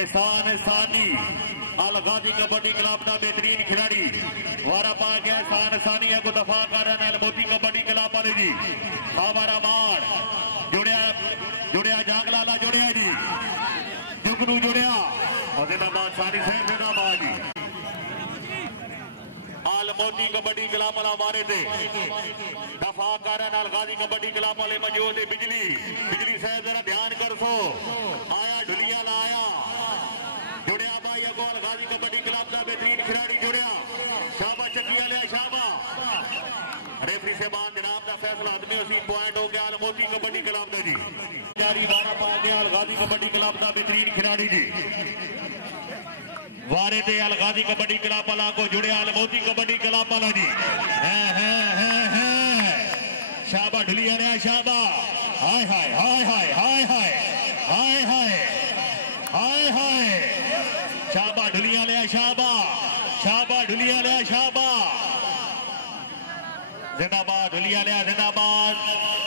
एहसान सानी अलगाजी कबड्डी क्लब का बेहतरीन खिलाड़ी वारा पा गया। एहसान सानी है को दफा कर रहे हैं मोती कबड्डी क्लब वाले जी। हमारा मार जुड़िया जागलाला जुड़िया जी जुगनू जुड़िया और जिंदाबाद सानी साहब जिंदाबाद जी। मोती कबड्डी क्लब वाला मारे थे दफा कर गाजी कबड्डी क्लब वाले मौजूद है। बिजली साहब जरा ध्यान कर सो आया ढुलिया ना आया जुड़िया भाई अगोल गाजी कबड्डी क्लब का बेहतरीन खिलाड़ी जुड़िया शाबा चकिया लिया शाबा रेफरी से बांध जनाब का फैसला आदमी उसी पॉइंट हो गया। मोती कबड्डी क्लब का जी जारी 12 पा गया गाजी कबड्डी क्लब का बेहतरीन खिलाड़ी जी वारे थे अलगाजी कबड्डी क्लब वाला को जुड़े मोती कबड्डी क्लब वाला जी शाबा ढुलिया रहा शाबा हाय हाय हाय हाय हाय हाय हाय हाय हाय हाय शाबा ढुलिया लिया शाबा ढुलिया लिया शाबा जिंदाबाद ढुलिया लिया जिंदाबाद।